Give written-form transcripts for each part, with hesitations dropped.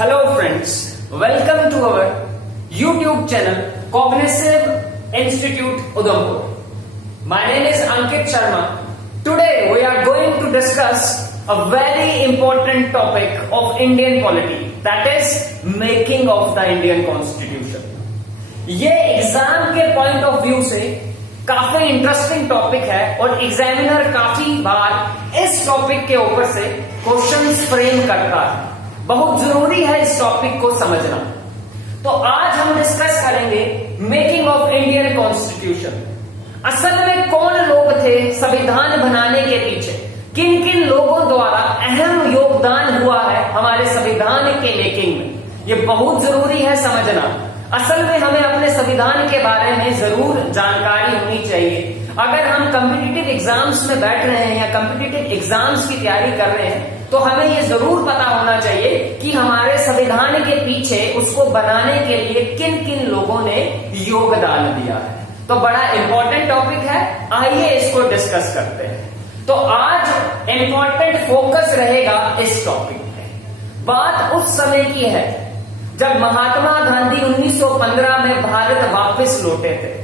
Hello friends, welcome to our YouTube channel Cognitive Institute Udhampur. My name is Ankit Sharma. Today we are going to discuss a very important topic of Indian polity, that is making of the Indian Constitution. ये exam के point of view से काफी interesting topic है और examiner काफी बार इस topic के ऊपर से क्वेश्चंस फ्रेम करता है। बहुत जरूरी है इस टॉपिक को समझना। तो आज हम डिस्कस करेंगे मेकिंग ऑफ इंडियन कॉन्स्टिट्यूशन। असल में कौन लोग थे संविधान बनाने के पीछे, किन किन लोगों द्वारा अहम योगदान हुआ है हमारे संविधान के मेकिंग में, ये बहुत जरूरी है समझना। असल में हमें अपने संविधान के बारे में जरूर जानकारी होनी चाहिए। अगर हम कॉम्पिटिटिव एग्जाम्स में बैठ रहे हैं या कॉम्पिटिटिव एग्जाम्स की तैयारी कर रहे हैं तो हमें ये जरूर पता होना चाहिए कि हमारे संविधान के पीछे उसको बनाने के लिए किन किन लोगों ने योगदान दिया है। तो बड़ा इंपॉर्टेंट टॉपिक है, आइए इसको डिस्कस करते हैं। तो आज इंपॉर्टेंट फोकस रहेगा इस टॉपिक पे। बात उस समय की है जब महात्मा गांधी 1915 में भारत वापस लौटे थे।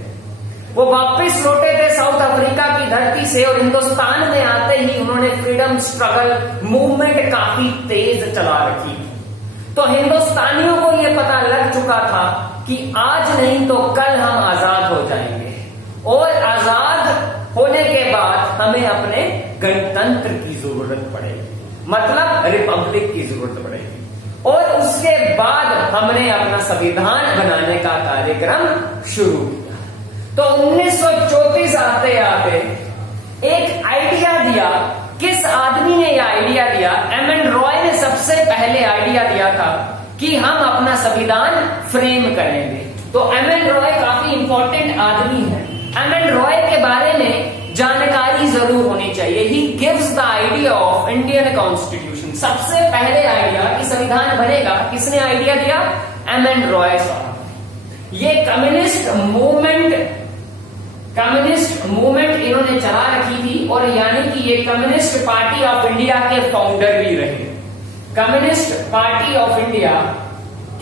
वो वापस लौटे थे साउथ अफ्रीका की धरती से और हिंदुस्तान में आते ही उन्होंने फ्रीडम स्ट्रगल मूवमेंट काफी तेज चला रखी। तो हिंदुस्तानियों को यह पता लग चुका था कि आज नहीं तो कल हम आजाद हो जाएंगे और आजाद होने के बाद हमें अपने गणतंत्र की जरूरत पड़ेगी, मतलब रिपब्लिक की जरूरत पड़ेगी। और उसके बाद हमने अपना संविधान बनाने का कार्यक्रम शुरू किया। तो 1934 आते आते एक आइडिया दिया। किस आदमी ने यह आइडिया दिया? एम.एन. रॉय ने सबसे पहले आइडिया दिया था कि हम अपना संविधान फ्रेम करेंगे। तो एम.एन. रॉय काफी इंपॉर्टेंट आदमी है। एम.एन. रॉय के बारे में जानकारी जरूर होनी चाहिए। He gives the idea of Indian constitution. सबसे पहले आइडिया कि संविधान बनेगा किसने आइडिया दिया? एम.एन. रॉय साहब। ये कम्युनिस्ट मूवमेंट इन्होंने चला रखी थी और यानी कि ये कम्युनिस्ट पार्टी ऑफ इंडिया के फाउंडर भी रहे। कम्युनिस्ट पार्टी ऑफ इंडिया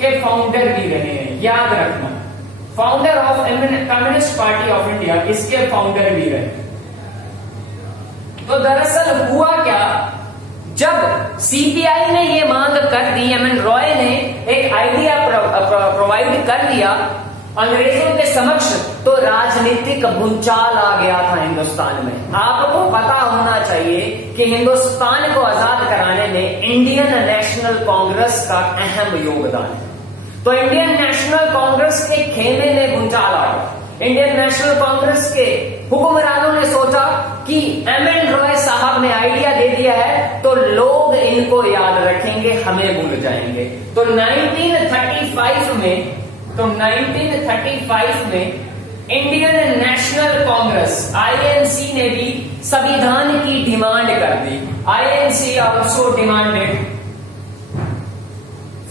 के फाउंडर भी रहे हैं, याद रखना। Founder of communist party of India, इसके फाउंडर भी रहे। तो दरअसल हुआ क्या, जब सीपीआई ने ये मांग कर दी, एम.एन. रॉय ने एक आइडिया प्रोवाइड कर दिया अंग्रेजों के समक्ष, तो राजनीतिक भूचाल आ गया था हिंदुस्तान में। आपको पता होना चाहिए कि हिंदुस्तान को आजाद कराने में इंडियन नेशनल कांग्रेस का अहम योगदान है। तो इंडियन नेशनल कांग्रेस के खेमे में भूचाल आ गया। इंडियन नेशनल कांग्रेस के हुक्मरानों ने सोचा कि एम.एन. रॉय साहब ने आइडिया दे दिया है तो लोग इनको याद रखेंगे, हमें भूल जाएंगे। तो 1935 में इंडियन नेशनल कांग्रेस आईएनसी ने भी संविधान की डिमांड कर दी। INC also demanded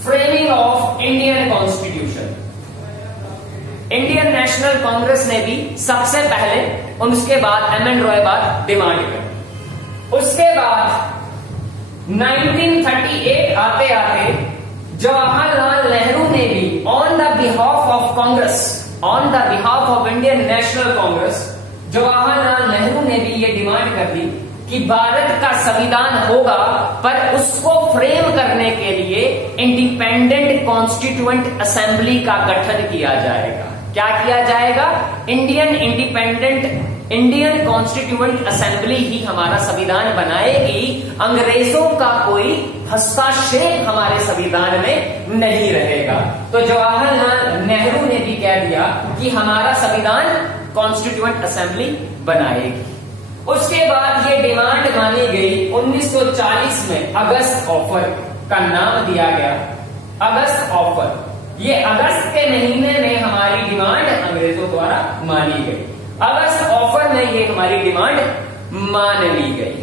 framing of Indian constitution. Indian National Congress ने भी सबसे पहले, उसके बाद एम.एन. रॉय बाद डिमांड कर। उसके बाद 1938 आते आते जवाहरलाल नेहरू ने भी on the behalf of Congress, on the behalf of Indian National Congress, Jawaharlal Nehru ने भी ये डिमांड कर दी कि भारत का संविधान होगा पर उसको फ्रेम करने के लिए इंडिपेंडेंट कॉन्स्टिट्यूएंट असेंबली का गठन किया जाएगा। क्या किया जाएगा? इंडियन कॉन्स्टिट्यूएंट असेंबली ही हमारा संविधान बनाएगी। अंग्रेजों का कोई हस्तक्षेप हमारे संविधान में नहीं रहेगा। तो जवाहरलाल नेहरू ने भी कह दिया कि हमारा संविधान कॉन्स्टिट्यूएंट असेंबली बनाएगी। उसके बाद ये डिमांड मानी गई। 1940 में अगस्त ऑफर का नाम दिया गया, अगस्त ऑफर। ये अगस्त के महीने में हमारी डिमांड अंग्रेजों द्वारा मानी गई। अगस्त ऑफर में ये हमारी डिमांड मान ली गई।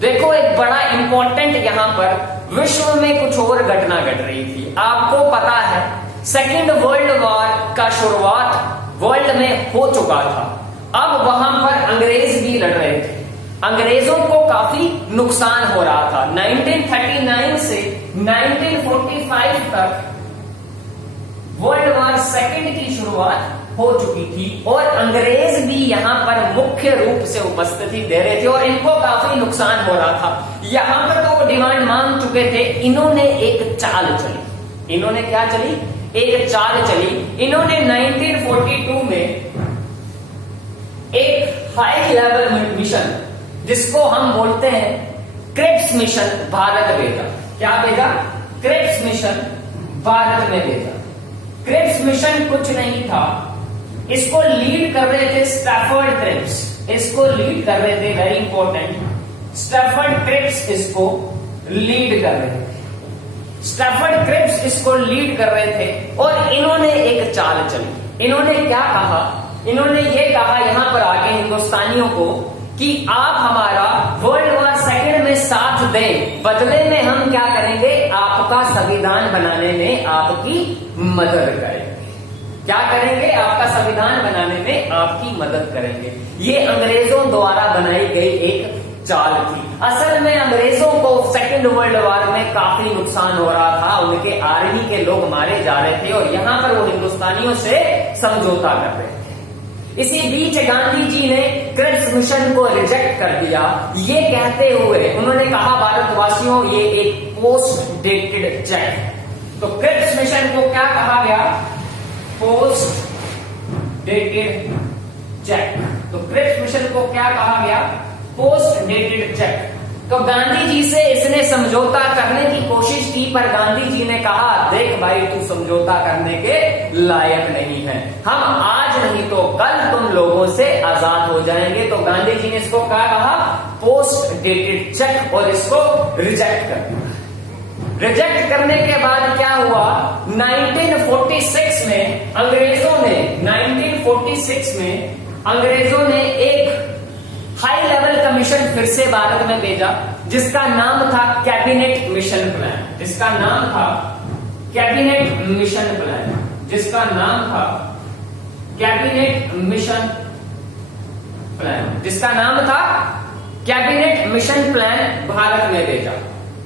देखो एक बड़ा इंपॉर्टेंट यहां पर विश्व में कुछ और घटना घट रही थी। आपको पता है सेकेंड वर्ल्ड वॉर का शुरुआत वर्ल्ड में हो चुका था। अब वहां पर अंग्रेज भी लड़ रहे थे। अंग्रेजों को काफी नुकसान हो रहा था। 1939 से 1945 तक वर्ल्ड वॉर सेकंड की शुरुआत हो चुकी थी और अंग्रेज भी यहां पर मुख्य रूप से उपस्थिति दे रहे थे और इनको काफी नुकसान हो रहा था। यहां पर तो वो डिमांड मांग चुके थे, इन्होंने एक चाल चली। इन्होंने क्या चली? एक चाल चली। इन्होंने 1942 में एक हाई लेवल मिशन, जिसको हम बोलते हैं क्रिप्स मिशन, भारत भेजा। क्या भेजा? क्रिप्स मिशन भारत में भेजा। क्रिप्स मिशन कुछ नहीं था, इसको लीड कर रहे थे स्टैफर्ड क्रिप्स। इसको लीड कर रहे थे, वेरी इंपॉर्टेंट, स्टैफर्ड क्रिप्स इसको लीड कर रहे थे। स्टैफर्ड क्रिप्स इसको लीड कर रहे थे और इन्होंने एक चाल चली। इन्होंने क्या कहा? इन्होंने ये कहा यहां पर आके हिंदुस्तानियों को कि आप हमारा वर्ल्ड वॉर सेकंड में साथ दें, बदले में हम क्या करेंगे? आपका संविधान बनाने में आपकी मदद करेंगे। क्या करेंगे? आपका संविधान बनाने में आपकी मदद करेंगे। ये अंग्रेजों द्वारा बनाई गई एक चाल थी। असल में अंग्रेजों को सेकेंड वर्ल्ड वॉर में काफी नुकसान हो रहा था, उनके आर्मी के लोग मारे जा रहे थे और यहां पर वो हिंदुस्तानियों से समझौता कर रहे थे। इसी बीच गांधी जी ने क्रिप्स मिशन को रिजेक्ट कर दिया, ये कहते हुए उन्होंने कहा भारतवासियों ये एक पोस्ट डेटेड चेक। तो क्रिप्स मिशन को क्या कहा गया? Post dated cheque. तो क्रिप्स मिशन को क्या कहा गया? Post dated cheque. तो गांधी जी से इसने समझौता करने की कोशिश की, पर गांधी जी ने कहा देख भाई तू समझौता करने के लायक नहीं है, हम आज नहीं तो कल तुम लोगों से आजाद हो जाएंगे। तो गांधी जी ने इसको क्या कहा? पोस्ट डेटेड चेक, और इसको रिजेक्ट कर दिया। रिजेक्ट करने के बाद क्या हुआ? 1946 में अंग्रेजों ने 1946 में अंग्रेजों ने एक हाई लेवल कमीशन फिर से भारत में भेजा, जिसका नाम था कैबिनेट मिशन प्लान। जिसका नाम था कैबिनेट मिशन प्लान। जिसका नाम था कैबिनेट मिशन प्लान। जिसका नाम था कैबिनेट मिशन प्लान भारत में भेजा।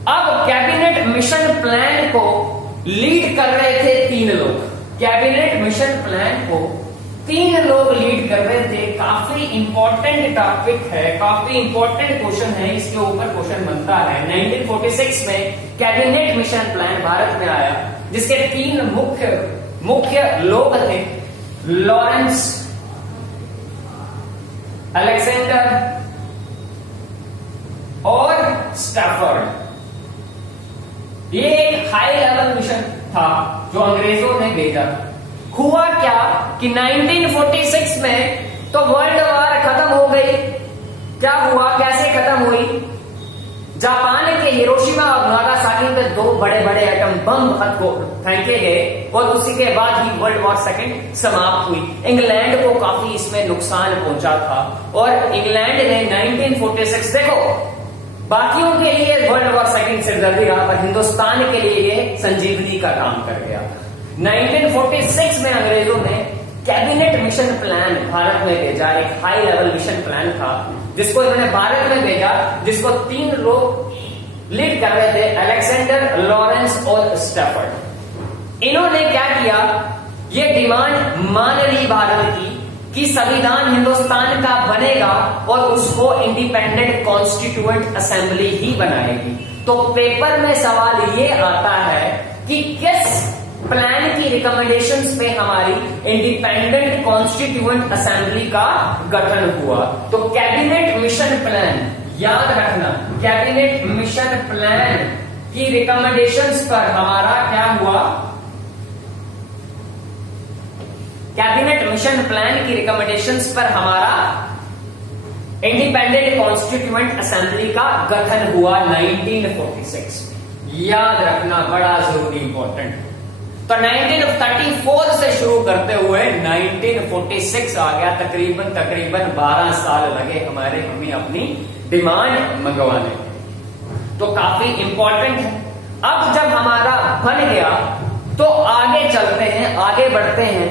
अब कैबिनेट मिशन प्लान को लीड कर रहे थे 3 लोग। कैबिनेट मिशन प्लान को 3 लोग लीड कर रहे थे। काफी इंपॉर्टेंट टॉपिक है, काफी इंपॉर्टेंट क्वेश्चन है, इसके ऊपर क्वेश्चन बनता है। 1946 में कैबिनेट मिशन प्लान भारत में आया, जिसके 3 मुख्य लोग थे, लॉरेंस, अलेक्जेंडर और स्टैफर्ड। ये एक हाई लेवल मिशन था जो अंग्रेजों ने भेजा। हुआ क्या कि 1946 में तो वर्ल्ड वॉर खत्म हो गई। क्या हुआ? कैसे खत्म हुई? जापान के हिरोशिमा और नागासाकी पे 2 बड़े बड़े एटम बम फेंके गए और उसी के बाद ही वर्ल्ड वॉर सेकंड समाप्त हुई। इंग्लैंड को काफी इसमें नुकसान पहुंचा था और इंग्लैंड ने 1946, देखो बाकियों के लिए वर्ल्ड वॉर सेकंड सिरदर्दी रहा, पर हिंदुस्तान के लिए ये संजीवनी का काम कर गया। 1946 में अंग्रेजों ने कैबिनेट मिशन प्लान भारत में भेजा। एक हाई लेवल मिशन प्लान था जिसको इन्होंने भारत में भेजा, जिसको 3 लोग लीड कर रहे थे, अलेक्जेंडर, लॉरेंस और स्टैफर्ड। इन्होंने क्या किया? ये डिमांड मान ली भारत की कि संविधान हिंदुस्तान का बनेगा और उसको इंडिपेंडेंट कॉन्स्टिट्यूएंट असेंबली ही बनाएगी। तो पेपर में सवाल ये आता है कि किस प्लान की रिकमेंडेशंस पे हमारी इंडिपेंडेंट कॉन्स्टिट्यूएंट असेंबली का गठन हुआ? तो कैबिनेट मिशन प्लान, याद रखना, कैबिनेट मिशन प्लान की रिकमेंडेशंस पर हमारा क्या हुआ? कैबिनेट मिशन प्लान की रिकमेंडेशंस पर हमारा इंडिपेंडेंट कॉन्स्टिट्यूएंट असेंबली का गठन हुआ 1946 में। याद रखना, बड़ा जरूरी इंपॉर्टेंट। तो 1934 से शुरू करते हुए 1946 आ गया। तकरीबन 12 साल लगे हमें अपनी डिमांड मंगवाने। तो काफी इंपॉर्टेंट है। अब जब हमारा बन गया तो आगे चलते हैं, आगे बढ़ते हैं।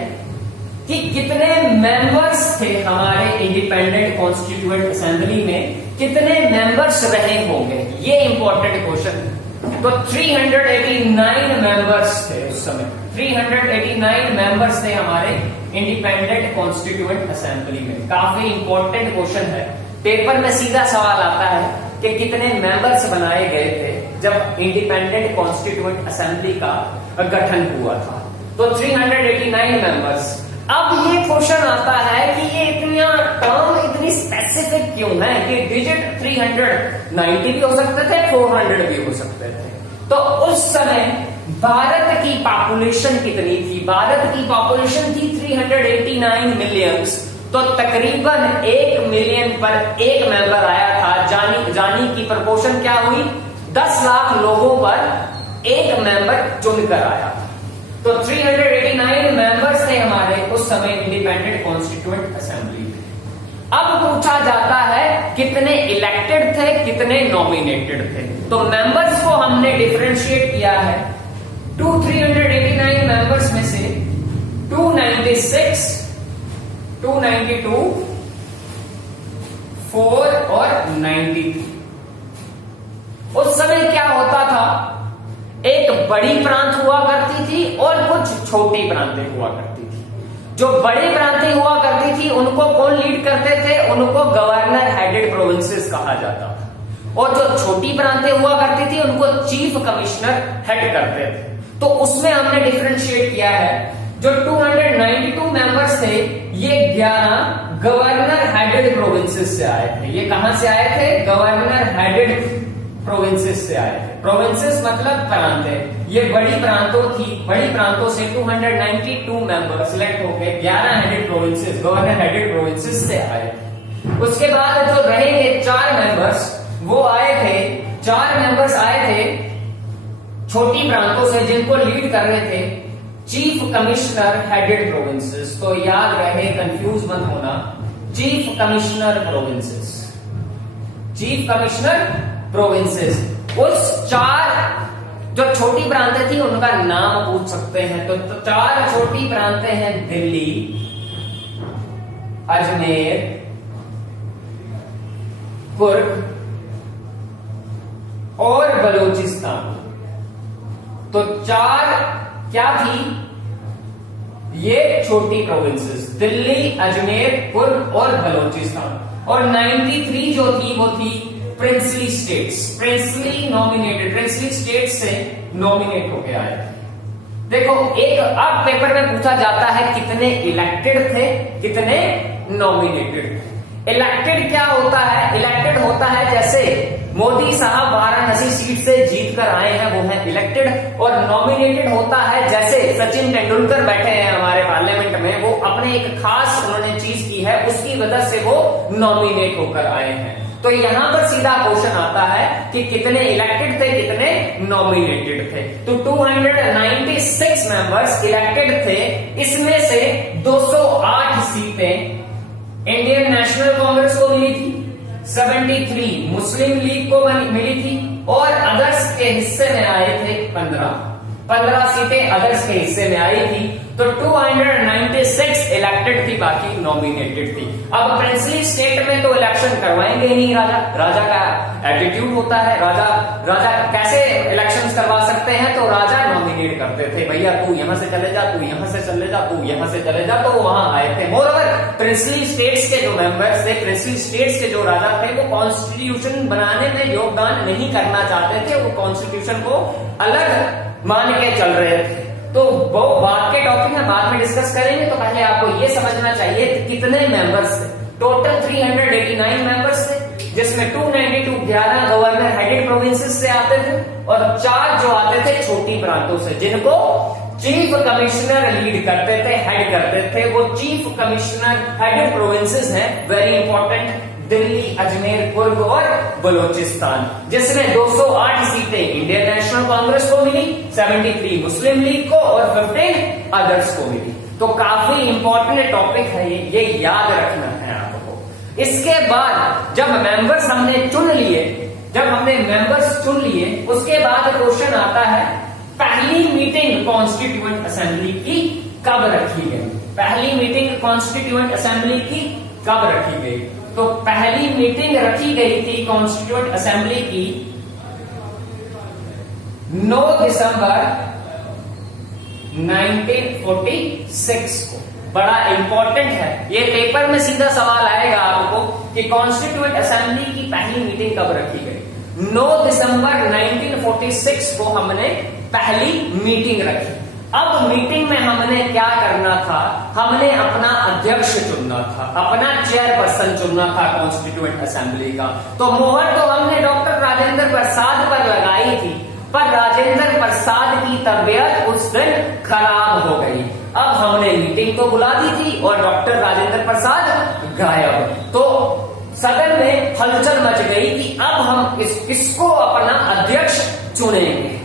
कि कितने मेंबर्स थे हमारे इंडिपेंडेंट कॉन्स्टिट्यूएंट असेंबली में, कितने मेंबर्स रहे होंगे, ये इंपॉर्टेंट क्वेश्चन है। तो 389 मेंबर्स थे उस समय, 389 मेंबर्स थे हमारे इंडिपेंडेंट कॉन्स्टिट्यूएंट असेंबली में। काफी इंपॉर्टेंट क्वेश्चन है, पेपर में सीधा सवाल आता है कि कितने मेंबर्स बनाए गए थे जब इंडिपेंडेंट कॉन्स्टिट्यूएंट असेंबली का गठन हुआ था। तो 389 मेंबर्स। अब ये क्वेश्चन आता है कि ये इतना टर्म इतनी स्पेसिफिक क्यों है कि डिजिट 390 भी हो सकते थे, 400 भी हो सकते थे। तो उस समय भारत की पॉपुलेशन कितनी थी? भारत की पॉपुलेशन थी 389 मिलियंस। तो तकरीबन 1 मिलियन पर एक मेंबर आया था। जानी की प्रपोर्शन क्या हुई? 10 लाख लोगों पर एक मेंबर चुनकर आया था। तो 389 मेंबर्स थे हमारे उस समय इंडिपेंडेंट कॉन्स्टिट्यूएंट असेंबली में। अब पूछा जाता है कितने इलेक्टेड थे, कितने नॉमिनेटेड थे। तो मेंबर्स को हमने डिफरेंशिएट किया है। 389 मेंबर्स में से 296, 292, 4 और 93। उस समय क्या होता था, एक बड़ी प्रांत हुआ करती थी और कुछ छोटी प्रांतें हुआ करती थी। जो बड़ी प्रांतें हुआ करती थी उनको कौन लीड करते थे? उनको गवर्नर हेडेड प्रोविंसेस कहा जाता था। और जो छोटी प्रांतें हुआ करती थी उनको चीफ कमिश्नर हेड करते थे। तो उसमें हमने डिफरेंशिएट किया है। जो 292 मेंबर्स थे ये 11 गवर्नर हेडेड प्रोविंसेस से आए थे। ये कहां से आए थे? गवर्नर हेडेड प्रोविंसेस से आए थे। प्रोविंसेस मतलब प्रांतें। ये बड़ी प्रांतों थी, बड़ी प्रांतों से 292 मेंबर सिलेक्ट हो गए। 11 headed provinces, governor headed provinces से आए थे। उसके बाद जो रहेंगे 4 मेंबर्स वो आए थे, 4 मेंबर्स आए थे छोटी प्रांतों से जिनको लीड कर रहे थे चीफ कमिश्नर हेडेड प्रोविंसेस। तो याद रहे, कंफ्यूज मत होना, chief commissioner provinces, chief commissioner provinces. उस 4 जो छोटी प्रांतें थी उनका नाम पूछ सकते हैं। तो 4 छोटी प्रांतें हैं दिल्ली, अजमेर, कुर्ग और बलूचिस्तान। तो 4 क्या थी? ये छोटी प्रोविंसेस, दिल्ली, अजमेर, कुर्ग और बलूचिस्तान। और 93 जो थी वो थी princely states, princely nominated, princely states से नॉमिनेट होके आए थे। देखो, एक अब पेपर में पूछा जाता है कितने इलेक्टेड थे, कितने नॉमिनेटेड थे। इलेक्टेड क्या होता है? इलेक्टेड होता है जैसे मोदी साहब वाराणसी सीट से जीतकर आए हैं, वो है इलेक्टेड। और नॉमिनेटेड होता है जैसे सचिन तेंदुलकर बैठे हैं हमारे पार्लियामेंट में, वो अपने एक खास उन्होंने चीज की है, उसकी वजह से वो नॉमिनेट होकर आए हैं। तो यहां पर सीधा क्वेश्चन आता है कि कितने इलेक्टेड थे, कितने नॉमिनेटेड थे। तो 296 मेंबर्स इलेक्टेड थे। इसमें से 208 सीटें इंडियन नेशनल कांग्रेस को मिली थी, 73 मुस्लिम लीग को मिली थी और अदर्स के हिस्से में आए थे 15 सीटें अदर्स के हिस्से में आई थी। तो 296 इलेक्टेड थी, बाकी नॉमिनेटेड थी। अब प्रिंसली स्टेट में तो इलेक्शन करवाएंगे नहीं राजा का एटीट्यूड होता है। राजा कैसे इलेक्शंस करवा सकते हैं? तो राजा नॉमिनेट करते थे, भैया तू यहां से चले जा, तू यहां से चले जा, तू यहां से चले जा, तो वहां आए थे। मोरओवर प्रिंसली स्टेट्स के जो मेंबर्स थे, प्रिंसली स्टेट्स के जो राजा थे, वो कॉन्स्टिट्यूशन बनाने में योगदान नहीं करना चाहते थे, वो कॉन्स्टिट्यूशन को अलग मान के चल रहे थे। तो वो बात के टॉपिक है, बाद में डिस्कस करेंगे। तो पहले आपको ये समझना चाहिए कि कितने मेंबर्स थे। टोटल 389 मेंबर्स थे, जिसमें 292 11 गवर्नर हेडेड प्रोविंसेस से आते थे और 4 जो आते थे छोटी प्रांतों से, जिनको चीफ कमिश्नर लीड करते थे, हेड करते थे। वो चीफ कमिश्नर हेडेड प्रोविंसेस हैं, वेरी इंपॉर्टेंट, दिल्ली, अजमेर, कुर्ग और बलूचिस्तान। जिसमें 208 सीटें इंडियन नेशनल कांग्रेस को मिली, 73 मुस्लिम लीग को और 15 अदर्स को मिली। तो काफी इंपॉर्टेंट टॉपिक है ये याद रखना है आपको। इसके बाद जब मेंबर्स हमने चुन लिए, उसके बाद क्वेश्चन आता है पहली मीटिंग कॉन्स्टिट्यूएंट असेंबली की कब रखी गई। पहली मीटिंग कॉन्स्टिट्यूएंट असेंबली की कब रखी गई? तो पहली मीटिंग रखी गई थी कॉन्स्टिट्यूएंट असेंबली की 9 दिसंबर 1946 को। बड़ा इंपॉर्टेंट है ये, पेपर में सीधा सवाल आएगा आपको कि कॉन्स्टिट्यूएंट असेंबली की पहली मीटिंग कब रखी गई। 9 दिसंबर 1946 को हमने पहली मीटिंग रखी। अब मीटिंग में हमने क्या करना था? हमने अपना अध्यक्ष चुनना था, अपना चेयरपर्सन चुनना था कॉन्स्टिट्यूएंट असेंबली का। तो मोहर तो हमने डॉक्टर राजेंद्र प्रसाद पर लगाई थी, पर राजेंद्र प्रसाद की तबीयत उस दिन खराब हो गई। अब हमने मीटिंग तो बुला दी थी और डॉक्टर राजेंद्र प्रसाद गायब। तो सदन में हलचल मच गई कि अब हम किसको अपना अध्यक्ष चुनेंगे।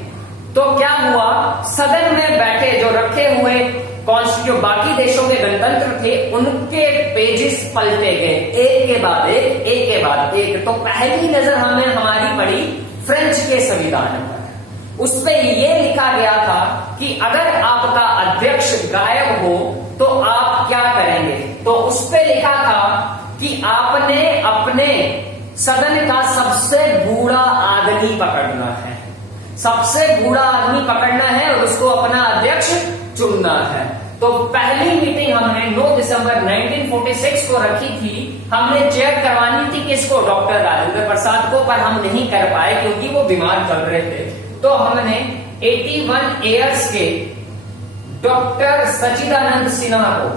तो क्या हुआ, सदन में बैठे जो रखे हुए कॉन्स्टिट्यूट बाकी देशों के गणतंत्र थे उनके पेजेस पलटे गए, एक के बाद एक, एक के बाद एक। तो पहली नजर हमें हमारी पड़ी फ्रेंच के संविधान पर। उस पे ये लिखा गया था कि अगर आपका अध्यक्ष गायब हो तो आप क्या करेंगे। तो उस पे लिखा था कि आपने अपने सदन का सबसे बूढ़ा आदमी पकड़ना है, सबसे बूढ़ा आदमी पकड़ना है और उसको अपना अध्यक्ष चुनना है। तो पहली मीटिंग हमने 9 दिसंबर 1946 को रखी थी। हमने चेयर करवानी थी किसको? डॉक्टर राजेंद्र प्रसाद को, पर हम नहीं कर पाए क्योंकि वो बीमार चल रहे थे। तो हमने 81 ईयर्स के डॉक्टर सच्चिदानंद सिन्हा को,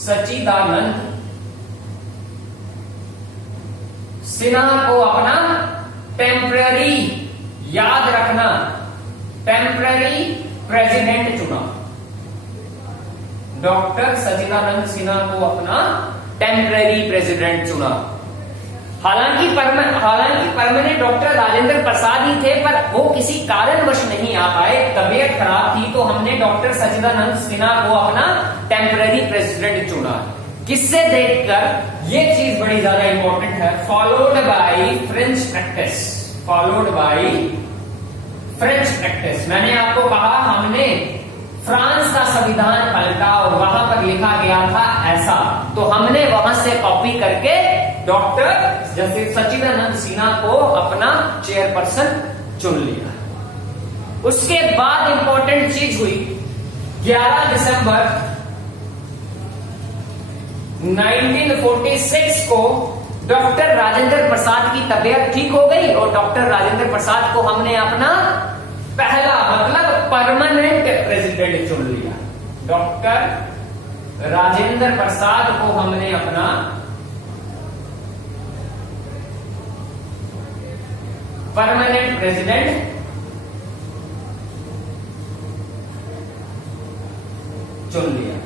सच्चिदानंद सिन्हा को अपना टेम्पररी, याद रखना, टेम्पररी प्रेसिडेंट चुना। डॉक्टर सच्चिदानंद सिन्हा को अपना टेम्पररी प्रेसिडेंट चुना। हालांकि परमानेंट डॉक्टर राजेंद्र प्रसाद ही थे, पर वो किसी कारणवश नहीं आ पाए, तबीयत खराब थी। तो हमने डॉक्टर सच्चिदानंद सिन्हा को अपना टेम्पररी प्रेसिडेंट चुना। किससे देखकर, ये चीज बड़ी ज्यादा इंपॉर्टेंट है, followed by French practice, followed by French practice. मैंने आपको कहा हमने फ्रांस का संविधान पलटा और वहां पर लिखा गया था ऐसा, तो हमने वहां से कॉपी करके डॉक्टर जस्टिस सच्चिदानंद सिन्हा को अपना चेयरपर्सन चुन लिया। उसके बाद इंपॉर्टेंट चीज हुई, 11 दिसंबर 1946 को डॉक्टर राजेंद्र प्रसाद की तबीयत ठीक हो गई और डॉक्टर राजेंद्र प्रसाद को हमने अपना पहला मतलब परमानेंट प्रेसिडेंट चुन लिया। डॉक्टर राजेंद्र प्रसाद को हमने अपना परमानेंट प्रेसिडेंट चुन लिया।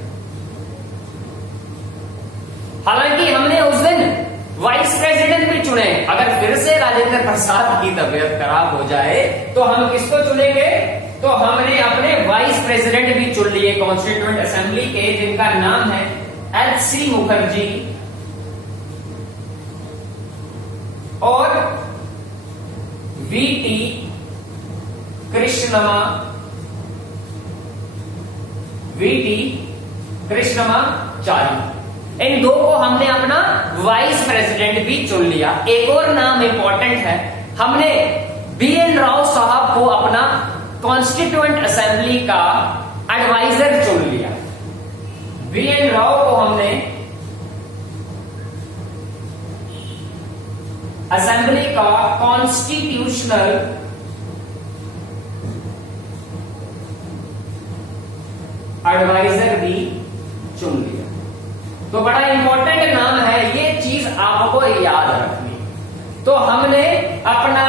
हालांकि हमने उस दिन वाइस प्रेसिडेंट भी चुने। अगर फिर से राजेंद्र प्रसाद की तबीयत खराब हो जाए तो हम किसको चुनेंगे? तो हमने अपने वाइस प्रेसिडेंट भी चुन लिए कॉन्स्टिट्यूएंट असेंबली के, जिनका नाम है एच.सी. मुखर्जी और वी.टी. कृष्णमाचारी। इन दो को हमने अपना वाइस प्रेसिडेंट भी चुन लिया। एक और नाम इंपॉर्टेंट है, हमने बी.एन. राव साहब को अपना कॉन्स्टिट्यूएंट असेंबली का एडवाइजर चुन लिया। बी.एन. राव को हमने असेंबली का कॉन्स्टिट्यूशनल एडवाइजर भी चुन लिया। तो बड़ा इंपॉर्टेंट नाम है, ये चीज आपको याद रखनी। तो हमने अपना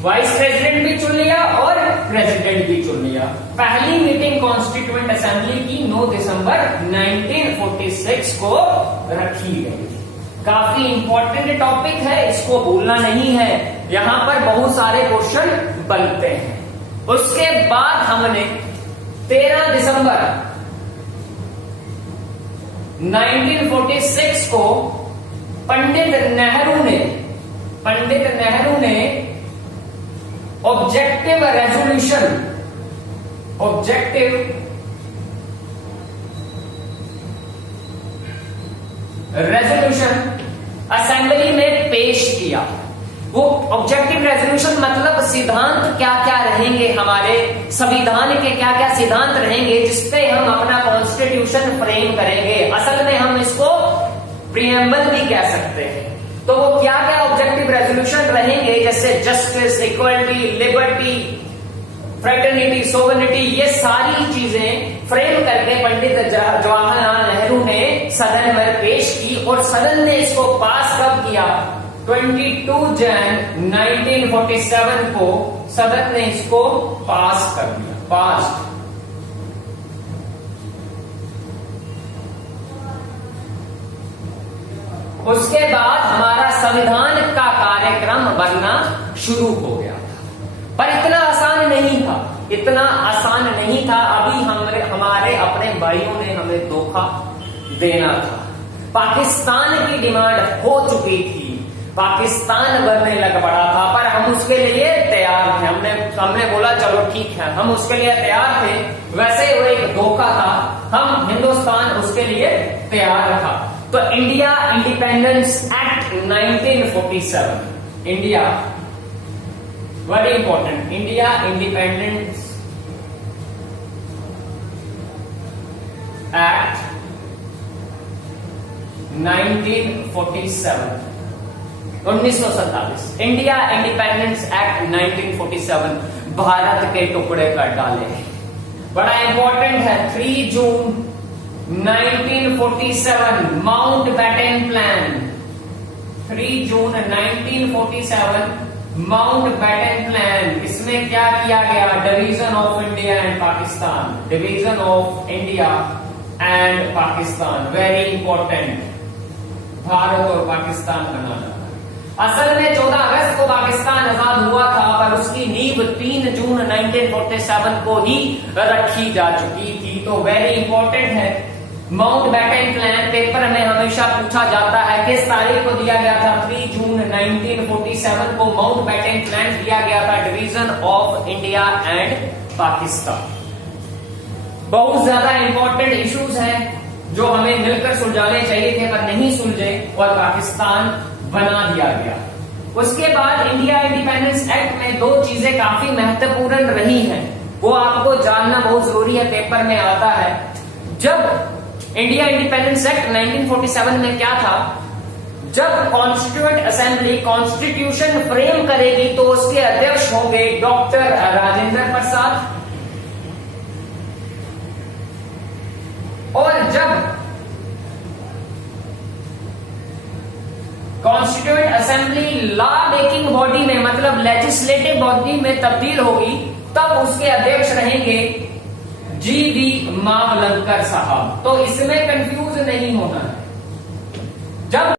वाइस प्रेसिडेंट भी चुन लिया और प्रेसिडेंट भी चुन लिया। पहली मीटिंग कॉन्स्टिट्यूएंट असेंबली की 9 दिसंबर 1946 को रखी गई। काफी इंपॉर्टेंट टॉपिक है, इसको भूलना नहीं है, यहां पर बहुत सारे क्वेश्चन बनते हैं। उसके बाद हमने 13 दिसंबर 1946 को पंडित नेहरू ने ऑब्जेक्टिव रेजोल्यूशन असेंबली में पेश किया। वो ऑब्जेक्टिव रेजोल्यूशन मतलब सिद्धांत क्या क्या रहेंगे, हमारे संविधान के क्या क्या सिद्धांत रहेंगे जिसपे हम अपना कॉन्स्टिट्यूशन फ्रेम करेंगे। असल में हम इसको प्रीएम्बल भी कह सकते हैं। तो वो क्या क्या ऑब्जेक्टिव रेजोल्यूशन रहेंगे, जैसे justice, equality, liberty, fraternity, sovereignty, ये सारी चीजें फ्रेम करके पंडित जवाहरलाल नेहरू ने सदन में पेश की और सदन ने इसको पास कब किया? 22 जन 1947 को सदन ने इसको पास कर दिया। पास उसके बाद हमारा संविधान का कार्यक्रम बनना शुरू हो गया था। पर इतना आसान नहीं था, इतना आसान नहीं था। अभी हमारे अपने भाइयों ने हमें धोखा देना था। पाकिस्तान की डिमांड हो चुकी थी, पाकिस्तान बनने लग पड़ा था, पर हम उसके लिए तैयार थे। हमने बोला चलो ठीक है, हम उसके लिए तैयार थे। वैसे वो एक धोखा था, हम हिंदुस्तान उसके लिए तैयार था। तो India independence act 1947, India very important, India independence act 1947, 1947, India independence act 1947 Bharat के टुकड़े कर डाले। बड़ा इंपॉर्टेंट है। 3 जून 1947 माउंटबेटन प्लान, 3 जून 1947 माउंटबेटन प्लान। इसमें क्या किया गया? Division of India and Pakistan, division of India and Pakistan, very important, Bharat और पाकिस्तान बनाना। असल में 14 अगस्त को पाकिस्तान आजाद हुआ था, पर उसकी नींव 3 जून 1947 को ही रखी जा चुकी थी। तो वेरी इंपॉर्टेंट है। माउंटबेटन प्लान पेपर में हमेशा पूछा जाता है, किस तारीख को दिया गया था? 3 जून 1947 को माउंटबेटन प्लान दिया गया था, division of India and Pakistan. बहुत ज्यादा इंपॉर्टेंट इश्यूज हैं जो हमें मिलकर सुलझाने चाहिए थे, पर नहीं सुलझे और पाकिस्तान बना दिया गया। उसके बाद इंडिया इंडिपेंडेंस एक्ट में 2 चीजें काफी महत्वपूर्ण रही हैं, वो आपको जानना बहुत जरूरी है, पेपर में आता है। जब इंडिया इंडिपेंडेंस एक्ट 1947 में क्या था? जब कॉन्स्टिट्यूएंट असेंबली कॉन्स्टिट्यूशन फ्रेम करेगी तो उसके अध्यक्ष होंगे डॉक्टर राजेंद्र प्रसाद, और जब constituent assembly law making body में, मतलब लेजिस्लेटिव बॉडी में तब्दील होगी, तब उसके अध्यक्ष रहेंगे GV मावलंकर साहब। तो इसमें कंफ्यूज नहीं